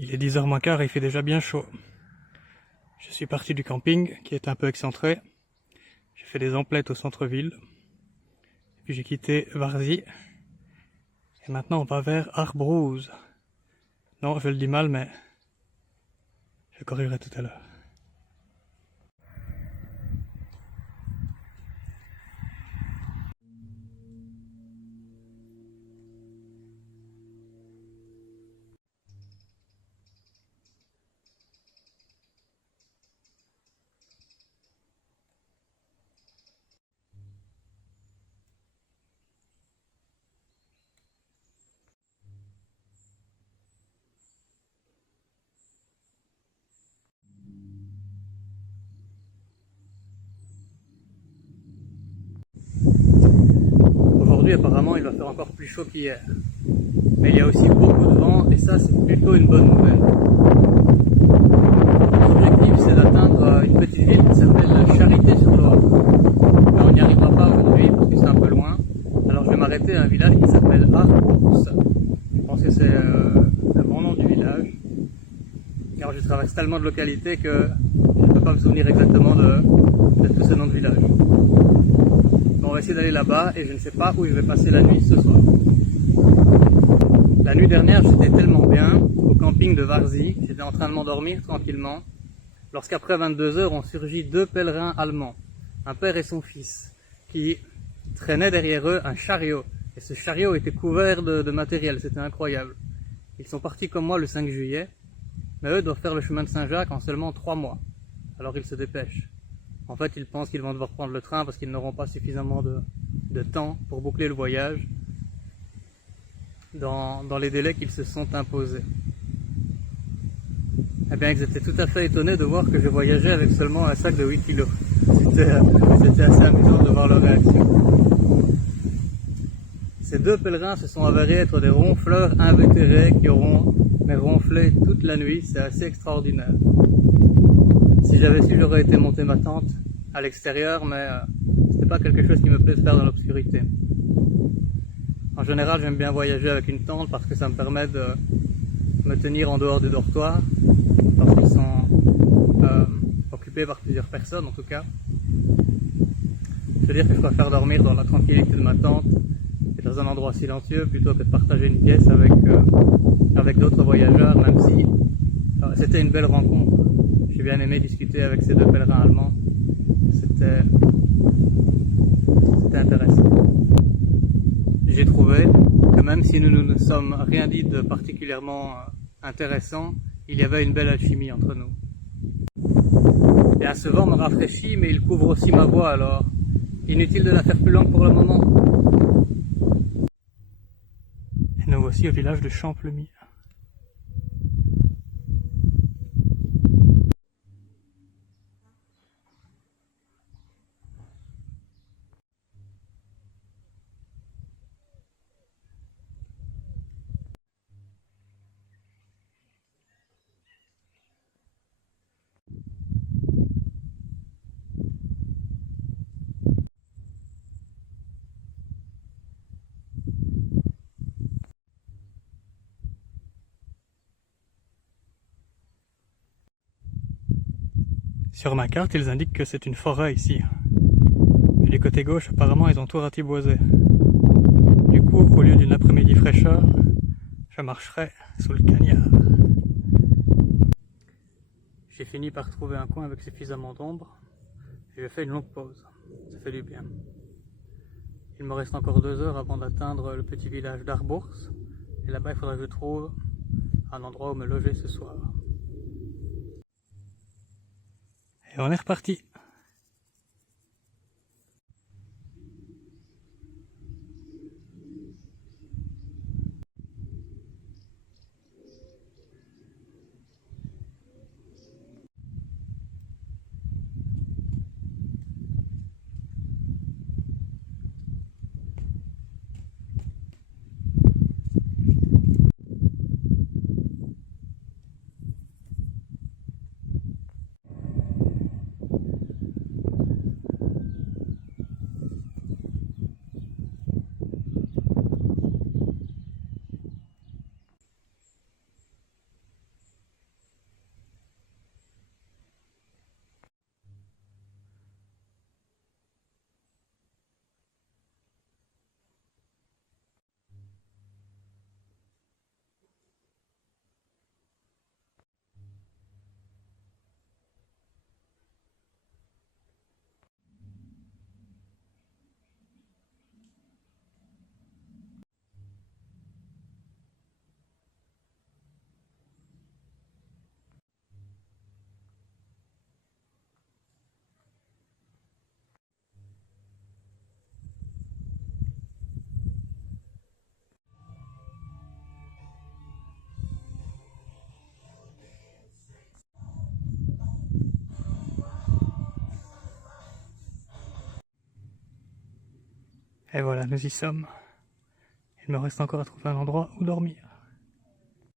Il est 10h moins quart et il fait déjà bien chaud. Je suis parti du camping, qui est un peu excentré. J'ai fait des emplettes au centre-ville. Puis j'ai quitté Varzy. Et maintenant on va vers Arbrouz. Non, je le dis mal, mais je corrigerai tout à l'heure. Aujourd'hui, apparemment, il va faire encore plus chaud qu'hier. Mais il y a aussi beaucoup de vent, et ça, c'est plutôt une bonne nouvelle. L'objectif, c'est d'atteindre une petite ville qui s'appelle Charité-sur-Loire. Mais on n'y arrivera pas aujourd'hui, parce que c'est un peu loin. Alors, je vais m'arrêter à un village qui s'appelle Arbrouz. Je pense que c'est le bon nom du village. Car je traverse tellement de localités que je ne peux pas me souvenir exactement de tout ce nom de village. On va essayer d'aller là-bas et je ne sais pas où je vais passer la nuit ce soir. La nuit dernière, j'étais tellement bien au camping de Varzy, j'étais en train de m'endormir tranquillement, lorsqu'après 22 heures ont surgi deux pèlerins allemands, un père et son fils, qui traînaient derrière eux un chariot. Et ce chariot était couvert de matériel, c'était incroyable. Ils sont partis comme moi le 5 juillet, mais eux doivent faire le chemin de Saint-Jacques en seulement 3 mois. Alors ils se dépêchent. En fait, ils pensent qu'ils vont devoir prendre le train parce qu'ils n'auront pas suffisamment de temps pour boucler le voyage dans les délais qu'ils se sont imposés. Eh bien, ils étaient tout à fait étonnés de voir que je voyageais avec seulement un sac de 8 kilos. C'était assez amusant de voir leur réaction. Ces deux pèlerins se sont avérés être des ronfleurs invétérés qui auront ronflé toute la nuit. C'est assez extraordinaire. Si j'avais su, j'aurais été monter ma tente à l'extérieur, mais c'était pas quelque chose qui me plaît de faire dans l'obscurité. En général, j'aime bien voyager avec une tente parce que ça me permet de me tenir en dehors du dortoir, parce qu'ils sont occupés par plusieurs personnes en tout cas. Je veux dire que je préfère dormir dans la tranquillité de ma tente et dans un endroit silencieux plutôt que de partager une pièce avec d'autres voyageurs, même si c'était une belle rencontre. J'ai bien aimé discuter avec ces deux pèlerins allemands. C'était intéressant. J'ai trouvé que même si nous ne nous sommes rien dit de particulièrement intéressant, il y avait une belle alchimie entre nous. Bien, ce vent me rafraîchit, mais il couvre aussi ma voix, alors inutile de la faire plus longue pour le moment. Et nous voici au village de Champlemies. Sur ma carte, ils indiquent que c'est une forêt ici. Mais du côté gauche, apparemment, ils ont tout ratiboisé. Du coup, au lieu d'une après-midi fraîcheur, je marcherai sous le cagnard. J'ai fini par trouver un coin avec suffisamment d'ombre. J'ai fait une longue pause. Ça fait du bien. Il me reste encore 2 heures avant d'atteindre le petit village d'Arbrouz. Et là-bas, il faudra que je trouve un endroit où me loger ce soir. Et on est reparti. Et voilà, nous y sommes. Il me reste encore à trouver un endroit où dormir.